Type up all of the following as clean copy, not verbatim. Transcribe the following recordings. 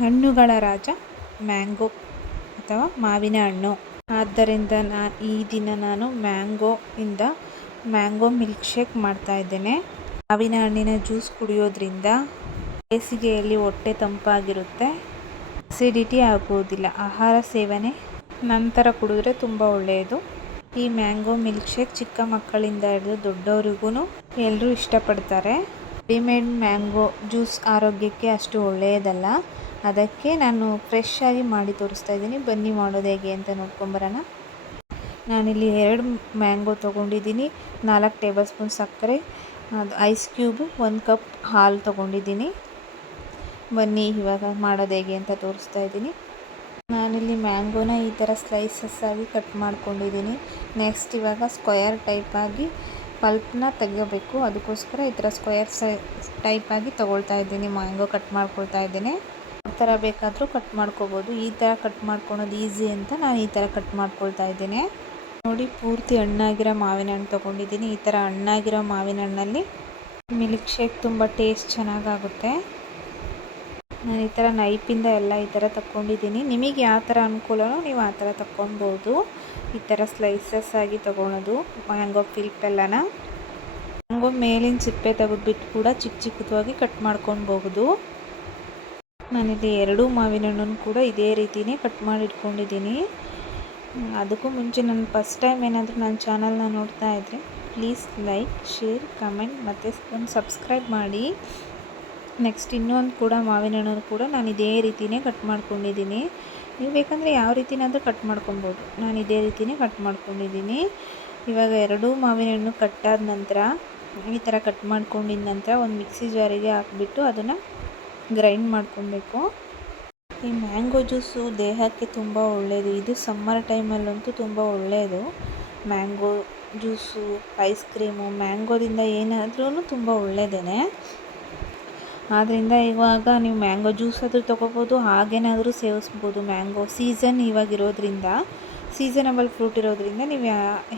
ಹಣ್ಣುಗಳ ರಾಜ ಮ್ಯಾಂಗೋ ಅಥವಾ ಮಾವಿನ ಹಣ್ಣು. ಆದ್ದರಿಂದ ಈ ದಿನ ನಾನು ಮ್ಯಾಂಗೋ ಮಿಲ್ಕ್ ಶೇಕ್ ಮಾಡ್ತಾ ಇದ್ದೇನೆ. ಮಾವಿನ ಹಣ್ಣಿನ ಜ್ಯೂಸ್ ಕುಡಿಯೋದ್ರಿಂದ ಬೇಸಿಗೆಯಲ್ಲಿ ಹೊಟ್ಟೆ ತಂಪಾಗಿರುತ್ತೆ, ಅಸಿಡಿಟಿ ಆಗುವುದಿಲ್ಲ. ಆಹಾರ ಸೇವನೆ ನಂತರ ಕುಡಿದ್ರೆ ತುಂಬ ಒಳ್ಳೆಯದು. ಈ ಮ್ಯಾಂಗೋ ಮಿಲ್ಕ್ ಶೇಕ್ ಚಿಕ್ಕ ಮಕ್ಕಳಿಂದ ಹಿಡಿದು ದೊಡ್ಡವರಿಗೂ ಎಲ್ಲರೂ ಇಷ್ಟಪಡ್ತಾರೆ. ರೆಡಿಮೇಡ್ ಮ್ಯಾಂಗೋ ಜ್ಯೂಸ್ ಆರೋಗ್ಯಕ್ಕೆ ಅಷ್ಟು ಒಳ್ಳೆಯದಲ್ಲ. ಅದಕ್ಕೆ ನಾನು ಫ್ರೆಶ್ ಆಗಿ ಮಾಡಿ ತೋರಿಸ್ತಾ ಇದ್ದೀನಿ. ಬನ್ನಿ ಮಾಡೋದು ಹೇಗೆ ಅಂತ ನೋಡ್ಕೊಂಬರೋಣ. ನಾನಿಲ್ಲಿ 2 ಮ್ಯಾಂಗೋ ತೊಗೊಂಡಿದ್ದೀನಿ, 4 ಟೇಬಲ್ ಸ್ಪೂನ್ ಸಕ್ಕರೆ, ಅದು ಐಸ್ ಕ್ಯೂಬು, 1 ಕಪ್ ಹಾಲು ತೊಗೊಂಡಿದ್ದೀನಿ. ಬನ್ನಿ ಇವಾಗ ಮಾಡೋದು ಹೇಗೆ ಅಂತ ತೋರಿಸ್ತಾ ಇದ್ದೀನಿ. ನಾನಿಲ್ಲಿ ಮ್ಯಾಂಗೋನ ಈ ಥರ ಸ್ಲೈಸಸ್ ಆಗಿ ಕಟ್ ಮಾಡ್ಕೊಂಡಿದ್ದೀನಿ. ನೆಕ್ಸ್ಟ್ ಇವಾಗ ಸ್ಕ್ವಯರ್ ಟೈಪ್ ಆಗಿ ಪಲ್ಪ್ನ ತೆಗಿಬೇಕು. ಅದಕ್ಕೋಸ್ಕರ ಈ ಥರ ಸ್ಕ್ವಯರ್ ಟೈಪ್ ಆಗಿ ತೊಗೊಳ್ತಾ ಇದ್ದೀನಿ. ಮ್ಯಾಂಗೋ ಕಟ್ ಮಾಡ್ಕೊಳ್ತಾ ಇದ್ದೀನಿ. ಯಾವ ಥರ ಬೇಕಾದರೂ ಕಟ್ ಮಾಡ್ಕೋಬೋದು. ಈ ಥರ ಕಟ್ ಮಾಡ್ಕೊಳೋದು ಈಸಿ ಅಂತ ನಾನು ಈ ಥರ ಕಟ್ ಮಾಡ್ಕೊಳ್ತಾ ಇದ್ದೀನಿ. ನೋಡಿ, ಪೂರ್ತಿ ಹಣ್ಣಾಗಿರೋ ಮಾವಿನ ಹಣ್ಣು ತೊಗೊಂಡಿದ್ದೀನಿ. ಈ ಥರ ಹಣ್ಣಾಗಿರೋ ಮಾವಿನ ಹಣ್ಣಲ್ಲಿ ಮಿಲ್ಕ್ ಶೇಕ್ ತುಂಬ ಟೇಸ್ಟ್ ಚೆನ್ನಾಗಾಗುತ್ತೆ. ನಾನು ಈ ಥರ ನೈಫಿಂದ ಎಲ್ಲ ಈ ಥರ ತಗೊಂಡಿದ್ದೀನಿ. ನಿಮಗೆ ಯಾವ ಥರ ಅನುಕೂಲನೋ ನೀವು ಆ ಥರ ತಗೊಳ್ಬೋದು. ಈ ಥರ ಸ್ಲೈಸಸ್ ಆಗಿ ತೊಗೊಳೋದು ಮ್ಯಾಂಗೋ ಪಿಲ್ಪ್ ಎಲ್ಲನ. ಮ್ಯಾಂಗೋ ಮೇಲಿನ ಸಿಪ್ಪೆ ತೆಗೆದುಬಿಟ್ಟು ಕೂಡ ಚಿಕ್ಕ ಚಿಕ್ಕದಾಗಿ ಕಟ್ ಮಾಡ್ಕೊಳ್ಬಹುದು. ನಾನಿಲ್ಲಿ 2 ಮಾವಿನ ಹಣ್ಣನ್ನು ಕೂಡ ಇದೇ ರೀತಿಯೇ ಕಟ್ ಮಾಡಿ ಇಟ್ಕೊಂಡಿದ್ದೀನಿ. ಅದಕ್ಕೂ ಮುಂಚೆ ನಾನು ಫಸ್ಟ್ ಟೈಮ್ ಏನಾದರೂ ನನ್ನ ಚಾನಲ್ನ ನೋಡ್ತಾ ಇದ್ದರೆ ಪ್ಲೀಸ್ ಲೈಕ್, ಶೇರ್, ಕಮೆಂಟ್ ಮತ್ತು ಒಂದು ಸಬ್ಸ್ಕ್ರೈಬ್ ಮಾಡಿ. ನೆಕ್ಸ್ಟ್ ಇನ್ನೊಂದು ಕೂಡ ಮಾವಿನ ಹಣ್ಣನ್ನು ಕೂಡ ನಾನು ಇದೇ ರೀತಿಯೇ ಕಟ್ ಮಾಡ್ಕೊಂಡಿದ್ದೀನಿ. ನೀವು ಬೇಕಂದರೆ ಯಾವ ರೀತಿನಾದರೂ ಕಟ್ ಮಾಡ್ಕೊಬೋದು. ನಾನು ಇದೇ ರೀತಿಯೇ ಕಟ್ ಮಾಡ್ಕೊಂಡಿದ್ದೀನಿ. ಇವಾಗ 2 ಮಾವಿನ ಹಣ್ಣು ಕಟ್ಟಾದ ನಂತರ ಈ ಥರ ಕಟ್ ಮಾಡ್ಕೊಂಡಿದ್ದ ನಂತರ ಒಂದು ಮಿಕ್ಸಿ ಜಾರಿಗೆ ಹಾಕಿಬಿಟ್ಟು ಅದನ್ನು ಗ್ರೈಂಡ್ ಮಾಡ್ಕೊಬೇಕು. ಈ ಮ್ಯಾಂಗೋ ಜ್ಯೂಸು ದೇಹಕ್ಕೆ ತುಂಬ ಒಳ್ಳೆಯದು. ಇದು ಸಮ್ಮರ್ ಟೈಮಲ್ಲಂತೂ ತುಂಬ ಒಳ್ಳೆಯದು. ಮ್ಯಾಂಗೋ ಜ್ಯೂಸು, ಐಸ್ ಕ್ರೀಮು, ಮ್ಯಾಂಗೋದಿಂದ ಏನಾದ್ರೂ ತುಂಬ ಒಳ್ಳೆಯದೇ. ಆದ್ದರಿಂದ ಇವಾಗ ನೀವು ಮ್ಯಾಂಗೋ ಜ್ಯೂಸ್ ಆದರೂ ತೊಗೋಬೋದು, ಹಾಗೇನಾದರೂ ಸೇವಿಸ್ಬೋದು. ಮ್ಯಾಂಗೋ ಸೀಸನ್ ಇವಾಗಿರೋದ್ರಿಂದ, ಸೀಸನಬಲ್ ಫ್ರೂಟ್ ಇರೋದ್ರಿಂದ ನೀವು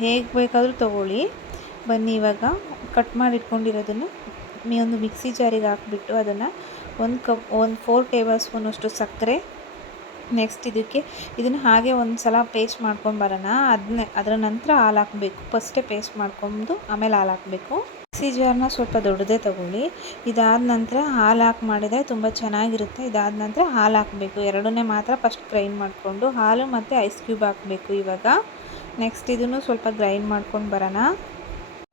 ಹೇಗೆ ಬೇಕಾದರೂ ತೊಗೊಳ್ಳಿ. ಬನ್ನಿ ಇವಾಗ ಕಟ್ ಮಾಡಿ ಇಟ್ಕೊಂಡಿರೋದನ್ನು ಒಂದು ಮಿಕ್ಸಿ ಜಾರಿಗೆ ಹಾಕಿಬಿಟ್ಟು ಅದನ್ನು 4 ಟೇಬಲ್ ಸ್ಪೂನಷ್ಟು ಸಕ್ಕರೆ, ನೆಕ್ಸ್ಟ್ ಇದನ್ನು ಹಾಗೆ ಒಂದು ಸಲ ಪೇಸ್ಟ್ ಮಾಡ್ಕೊಂಡು ಬರೋಣ. ಅದರ ನಂತರ ಹಾಲು ಹಾಕಬೇಕು. ಫಸ್ಟೇ ಪೇಸ್ಟ್ ಮಾಡ್ಕೊಂಡು ಆಮೇಲೆ ಹಾಲು ಹಾಕಬೇಕು. ಮಿಕ್ಸಿ ಜಾರ್ನ ಸ್ವಲ್ಪ ದೊಡ್ಡದೇ ತೊಗೊಳ್ಳಿ. ಇದಾದ ನಂತರ ಹಾಲು ಹಾಕಿ ಮಾಡಿದರೆ ತುಂಬ ಚೆನ್ನಾಗಿರುತ್ತೆ. ಇದಾದ ನಂತರ ಹಾಲು ಹಾಕಬೇಕು. ಎರಡನ್ನೇ ಮಾತ್ರ ಫಸ್ಟ್ ಗ್ರೈಂಡ್ ಮಾಡಿಕೊಂಡು ಹಾಲು ಮತ್ತು ಐಸ್ ಕ್ಯೂಬ್ ಹಾಕಬೇಕು. ಇವಾಗ ನೆಕ್ಸ್ಟ್ ಇದನ್ನು ಸ್ವಲ್ಪ ಗ್ರೈಂಡ್ ಮಾಡ್ಕೊಂಡು ಬರೋಣ.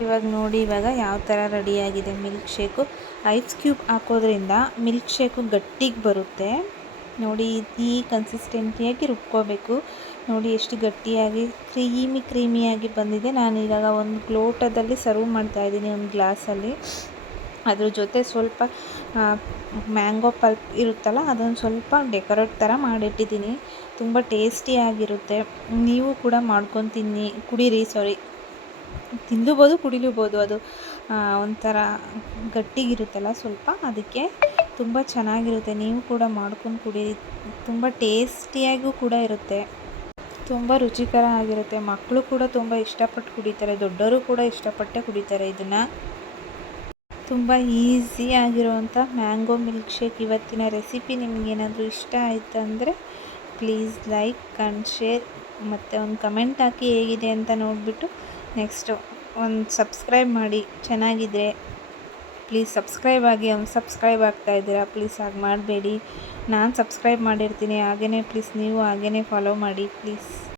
ಇವಾಗ ನೋಡಿ ಇವಾಗ ಯಾವ ಥರ ರೆಡಿಯಾಗಿದೆ ಮಿಲ್ಕ್ ಶೇಕು. ಐಸ್ ಕ್ಯೂಬ್ ಹಾಕೋದ್ರಿಂದ ಮಿಲ್ಕ್ ಶೇಕು ಗಟ್ಟಿಗೆ ಬರುತ್ತೆ. ನೋಡಿ, ಈ ಕನ್ಸಿಸ್ಟೆನ್ಸಿಯಾಗಿ ರುಬ್ಕೋಬೇಕು. ನೋಡಿ ಎಷ್ಟು ಗಟ್ಟಿಯಾಗಿ ಕ್ರೀಮಿಯಾಗಿ ಬಂದಿದೆ. ನಾನು ಇವಾಗ ಒಂದು ಲೋಟದಲ್ಲಿ ಸರ್ವ್ ಮಾಡ್ತಾಯಿದ್ದೀನಿ, ಒಂದು ಗ್ಲಾಸಲ್ಲಿ. ಅದ್ರ ಜೊತೆ ಸ್ವಲ್ಪ ಮ್ಯಾಂಗೋ ಪಲ್ಪ್ ಇರುತ್ತಲ್ಲ, ಅದನ್ನು ಸ್ವಲ್ಪ ಡೆಕೋರೇಟ್ ಥರ ಮಾಡಿಟ್ಟಿದ್ದೀನಿ. ತುಂಬ ಟೇಸ್ಟಿಯಾಗಿರುತ್ತೆ. ನೀವು ಕೂಡ ಮಾಡ್ಕೊಂಡು ತಿಂದುಬೋದು, ಕುಡಿಲೂಬೋದು. ಅದು ಒಂಥರ ಗಟ್ಟಿಗಿರುತ್ತಲ್ಲ ಸ್ವಲ್ಪ, ಅದಕ್ಕೆ ತುಂಬ ಚೆನ್ನಾಗಿರುತ್ತೆ. ನೀವು ಕೂಡ ಮಾಡ್ಕೊಂಡು ಕುಡೀರಿ. ತುಂಬ ಟೇಸ್ಟಿಯಾಗೂ ಕೂಡ ಇರುತ್ತೆ, ತುಂಬ ರುಚಿಕರ ಆಗಿರುತ್ತೆ. ಮಕ್ಕಳು ಕೂಡ ತುಂಬ ಇಷ್ಟಪಟ್ಟು ಕುಡಿತಾರೆ, ದೊಡ್ಡವರು ಕೂಡ ಇಷ್ಟಪಟ್ಟೆ ಕುಡಿತಾರೆ. ಇದನ್ನು ತುಂಬ ಈಸಿಯಾಗಿರುವಂಥ ಮ್ಯಾಂಗೋ ಮಿಲ್ಕ್ ಶೇಕ್ ಇವತ್ತಿನ ರೆಸಿಪಿ ನಿಮಗೇನಾದರೂ ಇಷ್ಟ ಆಯಿತು ಅಂದರೆ ಪ್ಲೀಸ್ ಲೈಕ್ ಆ್ಯಂಡ್ ಶೇರ್ ಮತ್ತು ಒಂದು ಕಮೆಂಟ್ ಹಾಕಿ ಹೇಗಿದೆ ಅಂತ ನೋಡಿಬಿಟ್ಟು ನೆಕ್ಸ್ಟು ಒಂದು ಸಬ್ಸ್ಕ್ರೈಬ್ ಮಾಡಿ. ಚೆನ್ನಾಗಿದ್ದರೆ ಪ್ಲೀಸ್ ಸಬ್ಸ್ಕ್ರೈಬ್ ಆಗಿ. ಸಬ್ಸ್ಕ್ರೈಬ್ ಆಗ್ತಾಯಿದ್ದೀರಾ, ಪ್ಲೀಸ್ ಹಾಗೆ ಮಾಡಬೇಡಿ. ನಾನು ಸಬ್ಸ್ಕ್ರೈಬ್ ಮಾಡಿರ್ತೀನಿ, ಹಾಗೆಯೇ ಪ್ಲೀಸ್ ನೀವು ಹಾಗೆಯೇ ಫಾಲೋ ಮಾಡಿ ಪ್ಲೀಸ್.